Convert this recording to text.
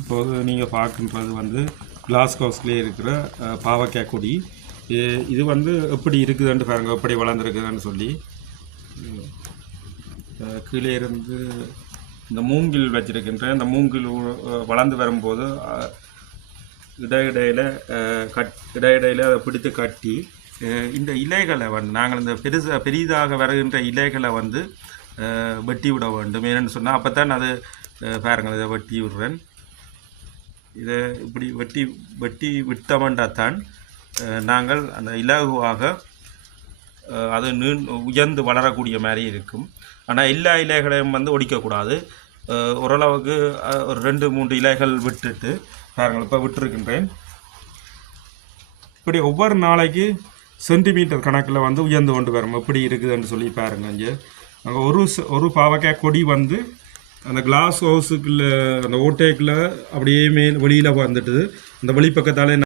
இப்போது நீங்கள் பார்க்கின்றது வந்து கிளாஸ் ஹவுஸ்லேயே இருக்கிற பாவக்காய் கொடி. இது வந்து எப்படி இருக்குதுன்னு பாருங்க, எப்படி வளர்ந்துருக்குதுன்னு சொல்லி. கீழே இருந்து இந்த மூங்கில் வச்சிருக்கின்ற இந்த மூங்கில் வளர்ந்து வரும்போது இடையிடையில் அதை பிடித்து கட்டி இந்த இலைகளை வந்து நாங்கள் இந்த பெரிதாக வருகின்ற இலைகளை வந்து வெட்டி விட வேண்டும். ஏன்னு சொன்னால் அப்போ தான் அது பாருங்கள், இதை வெட்டி விடுறேன். இதை இப்படி வெட்டி விட்டோம்ன்றால் நாங்கள் அந்த இலகுவாக அது உயர்ந்து வளரக்கூடிய மாதிரி இருக்கும். ஆனால் எல்லா இலைகளையும் வந்து ஒடிக்கக்கூடாது. ஓரளவுக்கு ஒரு 2-3 இலைகள் விட்டுட்டு பாருங்கள், இப்போ விட்டுருக்கின்றேன். இப்படி ஒவ்வொரு நாளைக்கு சென்டிமீட்டர் கணக்கில் வந்து உயர்ந்து கொண்டு வரும். எப்படி இருக்குதுன்னு சொல்லி பாருங்கள். இங்கே அங்கே ஒரு பாவக்காய் கொடி வந்து அந்த கிளாஸ் ஹவுஸுக்குள்ள அந்த ஓட்டைக்குள்ளே அப்படியே வெளியில் வந்துட்டுது. அந்த வெளிப்பக்கத்தாலே